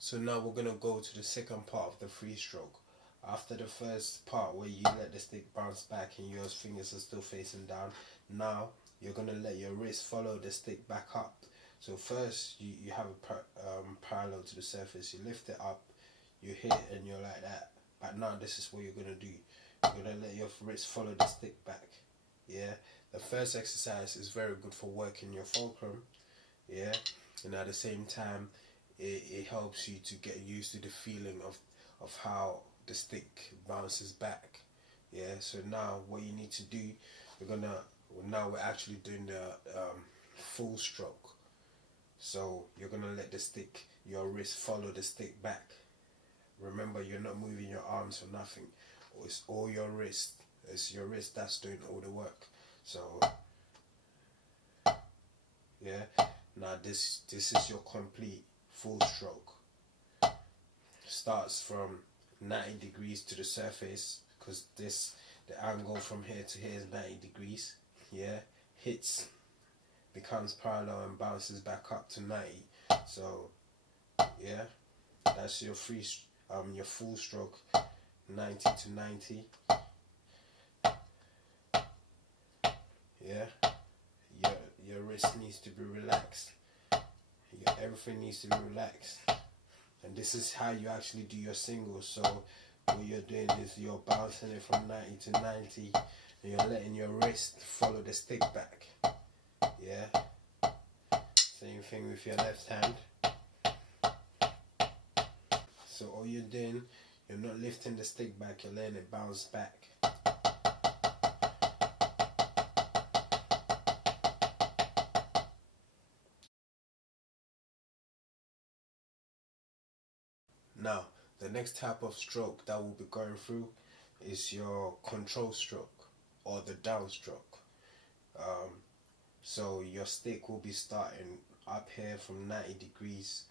So now we're gonna go to the second part of the free stroke. After the first part where you let the stick bounce back and your fingers are still facing down, now you're gonna let your wrist follow the stick back up. So first you have a parallel to the surface, you lift it up, you hit it and you're like that. But now this is what you're gonna do. You're gonna let your wrist follow the stick back. Yeah. The first exercise is very good for working your fulcrum. Yeah. And at the same time, it helps you to get used to the feeling of how the stick bounces back. Yeah. So now what you need to do, we're actually doing the full stroke. So you're gonna let your wrist follow the stick back. Remember, you're not moving your arms or nothing. It's all your wrist. It's your wrist that's doing all the work. So yeah. Now this is your complete full stroke. Starts from 90 degrees to the surface, because the angle from here to here is 90 degrees. Yeah. Hits, becomes parallel and bounces back up to 90. So yeah, that's your your full stroke, 90 to 90. Yeah. Your wrist needs to be relaxed. Everything needs to be relaxed. And this is how you actually do your singles. So what you're doing is you're bouncing it from 90 to 90 and you're letting your wrist follow the stick back. Yeah. Same thing with your left hand. So all you're doing, you're not lifting the stick back, you're letting it bounce back. Now, the next type of stroke that we'll be going through is your control stroke or the downstroke. So your stick will be starting up here from 90 degrees,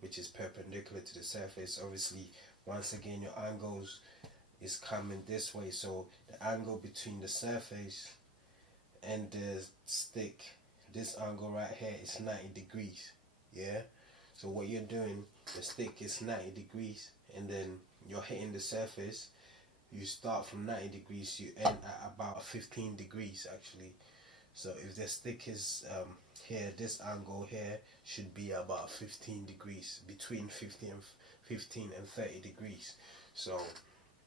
which is perpendicular to the surface. Obviously, once again, your angles is coming this way. So the angle between the surface and the stick, this angle right here is 90 degrees. Yeah. So what you're doing, the stick is 90 degrees and then you're hitting the surface. You start from 90 degrees, you end at about 15 degrees actually. So if the stick is here, this angle here should be about 15 degrees, between 15 and 30 degrees. So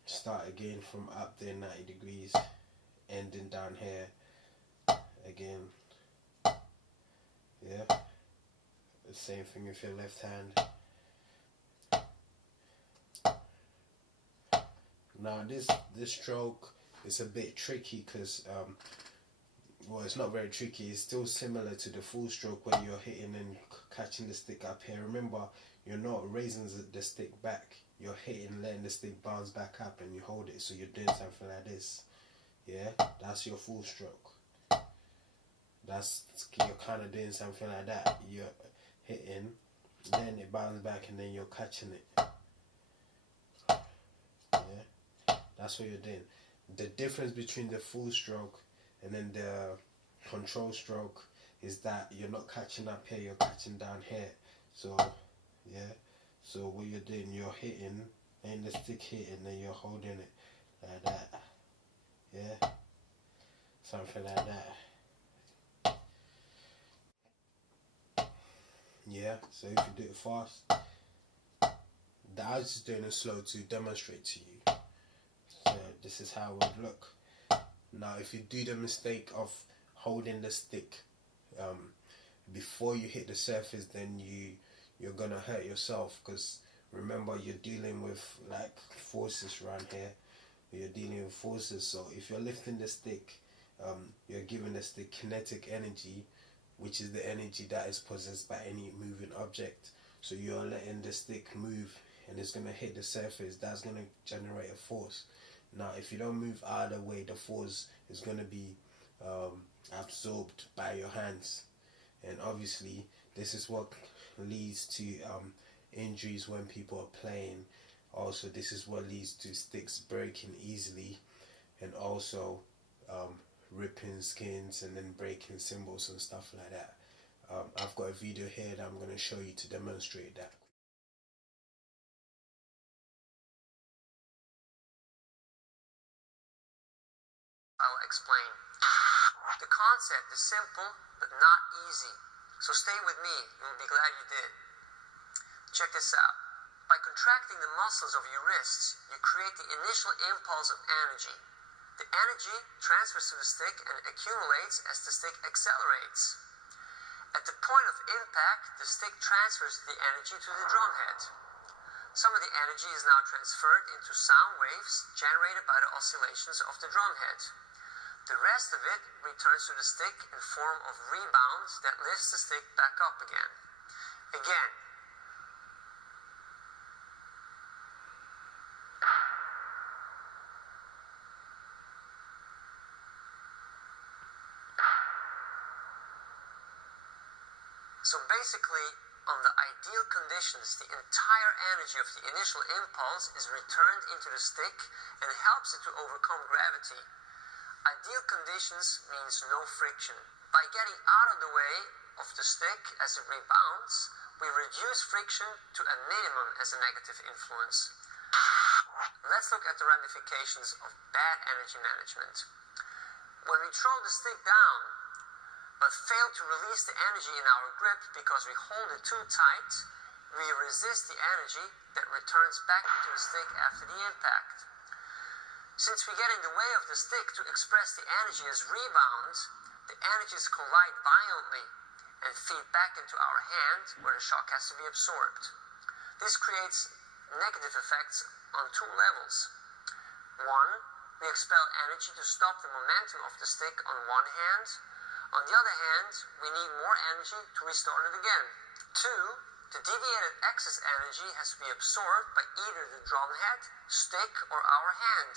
start again from up there 90 degrees, ending down here again. Yeah. The same thing with your left hand. Now this stroke is a bit tricky because well, it's not very tricky. It's still similar to the full stroke where you're hitting and catching the stick up here. Remember, you're not raising the stick back. You're hitting, letting the stick bounce back up, and you hold it. So you're doing something like this. Yeah, that's your full stroke. You're kind of doing something like that. You're hitting, then it bounces back, and then you're catching it. Yeah, that's what you're doing. The difference between the full stroke and then the control stroke is that you're not catching up here, you're catching down here. So yeah, so what you're doing, you're hitting and the stick hitting, then you're holding it like that. Yeah, something like that. Yeah, so if you do it fast, I was just doing it slow to demonstrate to you. So this is how it would look. Now if you do the mistake of holding the stick before you hit the surface, then you're gonna hurt yourself, because remember, you're dealing with like forces around here. You're dealing with forces. So if you're lifting the stick, you're giving the stick kinetic energy, which is the energy that is possessed by any moving object. So you're letting the stick move and it's gonna hit the surface. That's gonna generate a force. Now if you don't move out of the way, the force is gonna be absorbed by your hands, and obviously this is what leads to injuries when people are playing. Also, this is what leads to sticks breaking easily, and also ripping skins and then breaking cymbals and stuff like that. I've got a video here that I'm going to show you to demonstrate that. will explain. The concept is simple but not easy, so stay with me, you will be glad you did. Check this out. By contracting the muscles of your wrists, you create the initial impulse of energy. The energy transfers to the stick and accumulates as the stick accelerates. At the point of impact, the stick transfers the energy to the drumhead. Some of the energy is now transferred into sound waves generated by the oscillations of the drumhead. The rest of it returns to the stick in form of rebounds that lifts the stick back up again. So basically, under ideal conditions, the entire energy of the initial impulse is returned into the stick and helps it to overcome gravity. Ideal conditions means no friction. By getting out of the way of the stick as it rebounds, we reduce friction to a minimum as a negative influence. Let's look at the ramifications of bad energy management. When we throw the stick down, but fail to release the energy in our grip because we hold it too tight, we resist the energy that returns back into the stick after the impact. Since we get in the way of the stick to express the energy as rebound, the energies collide violently and feed back into our hand where the shock has to be absorbed. This creates negative effects on two levels. One, we expel energy to stop the momentum of the stick on one hand. On the other hand, we need more energy to restart it again. Two, the deviated excess energy has to be absorbed by either the drumhead, stick, or our hand,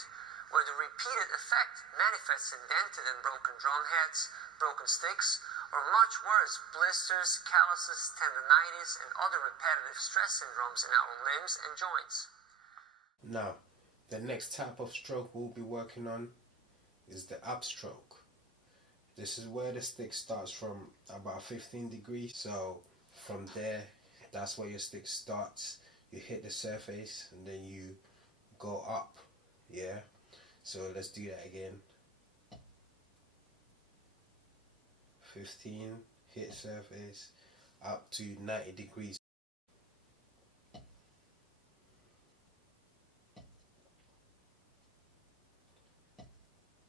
where the repeated effect manifests in dented and broken drumheads, broken sticks, or much worse, blisters, calluses, tendinitis, and other repetitive stress syndromes in our limbs and joints. Now, the next type of stroke we'll be working on is the upstroke. This is where the stick starts from about 15 degrees. So from there, that's where your stick starts. You hit the surface and then you go up. Yeah. So let's do that again. 15, hit surface, up to 90 degrees.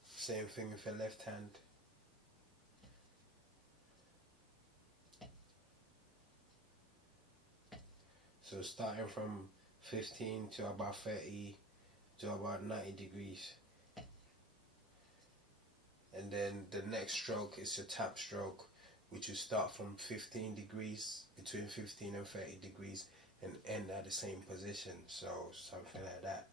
Same thing with your left hand. So starting from 15 to about 30 to about 90 degrees. And then the next stroke is your tap stroke, which will start from 15 degrees, between 15 and 30 degrees, and end at the same position. So something like that.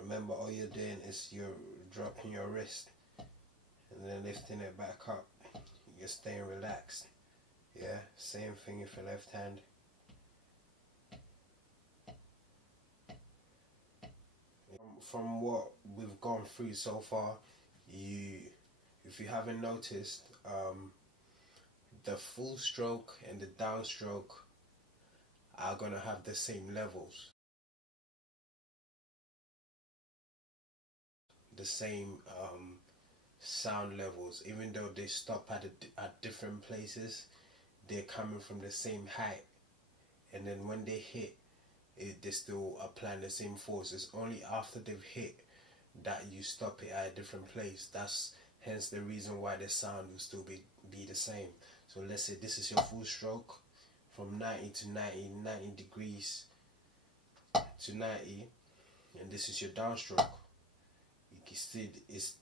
Remember, all you're doing is you're dropping your wrist and then lifting it back up. You're staying relaxed. Yeah, same thing with your left hand. From what we've gone through so far, if you haven't noticed, the full stroke and the downstroke are gonna have the same levels, the same sound levels, even though they stop at different places. They're coming from the same height, and then when they hit, they're still applying the same force. It's only after they've hit that you stop it at a different place. That's hence the reason why the sound will still be the same. So let's say this is your full stroke, from 90 to 90 degrees to 90, and this is your downstroke. You can see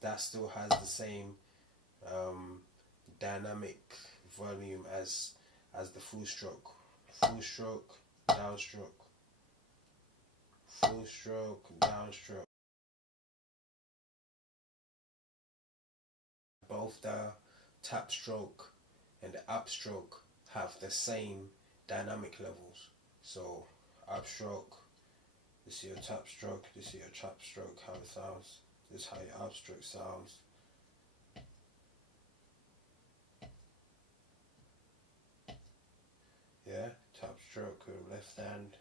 that still has the same dynamic volume as the full stroke. Full stroke, downstroke. Full stroke, downstroke. Both the tap stroke and the upstroke have the same dynamic levels. So upstroke, this is your tap stroke, this is your tap stroke, how it sounds. This is how your upstroke sounds. Yeah, tap stroke with left hand.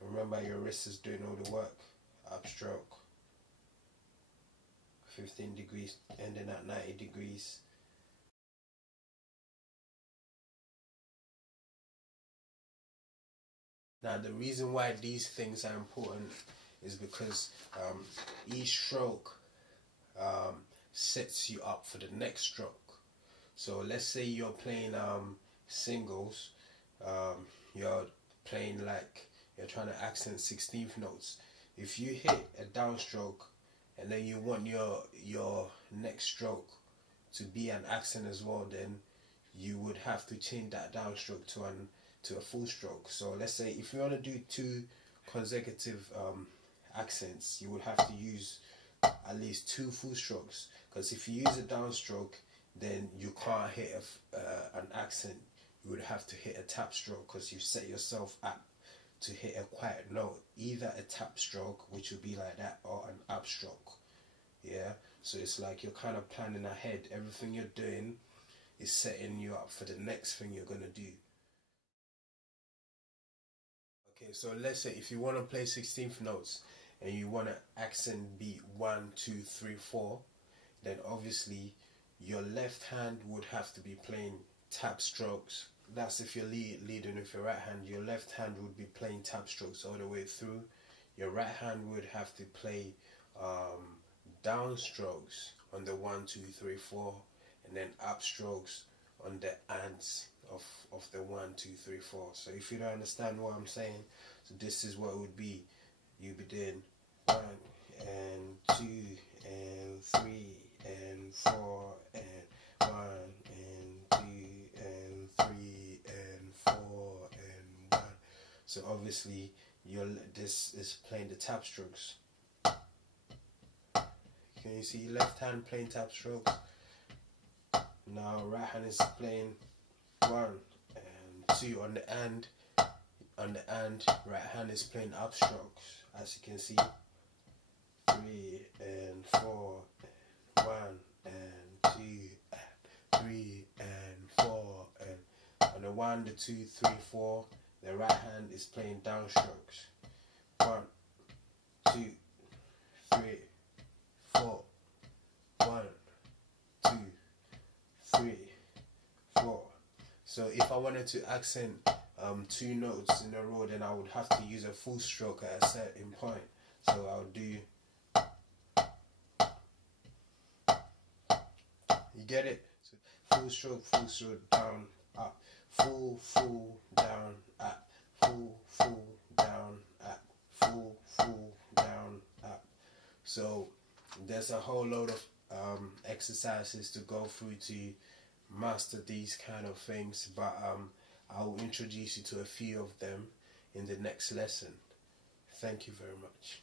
Remember, your wrist is doing all the work. Upstroke. 15 degrees, ending at 90 degrees. Now the reason why these things are important is because each stroke sets you up for the next stroke. So let's say you're playing singles, you're playing like you're trying to accent 16th notes. If you hit a downstroke and then you want your next stroke to be an accent as well, then you would have to change that downstroke to a full stroke. So let's say if you want to do 2 consecutive accents, you would have to use at least 2 full strokes, because if you use a downstroke, then you can't hit an accent. You would have to hit a tap stroke, because you set yourself up to hit a quiet note, either a tap stroke, which would be like that, or an up stroke. Yeah, so it's like you're kind of planning ahead. Everything you're doing is setting you up for the next thing you're gonna do. Okay, so let's say if you want to play 16th notes and you want to accent beat 1, 2, 3, 4, then obviously your left hand would have to be playing tap strokes. That's if you're leading with your right hand. Your left hand would be playing tap strokes all the way through. Your right hand would have to play down strokes on the 1, 2, 3, 4, and then up strokes on the ands of the 1, 2, 3, 4. So if you don't understand what I'm saying, so this is what it would be. You'd be doing 1 and 2 and 3 and 4 and 1 and 2 and 3 and 4 and 1. So obviously this is playing the tap strokes. Can you see left hand playing tap strokes? Now right hand is playing 1 and 2 on the end. On the end, right hand is playing up strokes. As you can see, 3 and 4, 1 and 2 and 3 and 4, and on the 1, the 2, 3, 4, the right hand is playing down strokes. 1, 2, 3, 4, 1, 2, 3, 4. So if I wanted to accent 2 notes in a row, then I would have to use a full stroke at a certain point. So I'll do, you get it? So full stroke, down, up, full, down, up, full, down, up, full, down, up. So there's a whole load of exercises to go through to master these kind of things, but I will introduce you to a few of them in the next lesson. Thank you very much.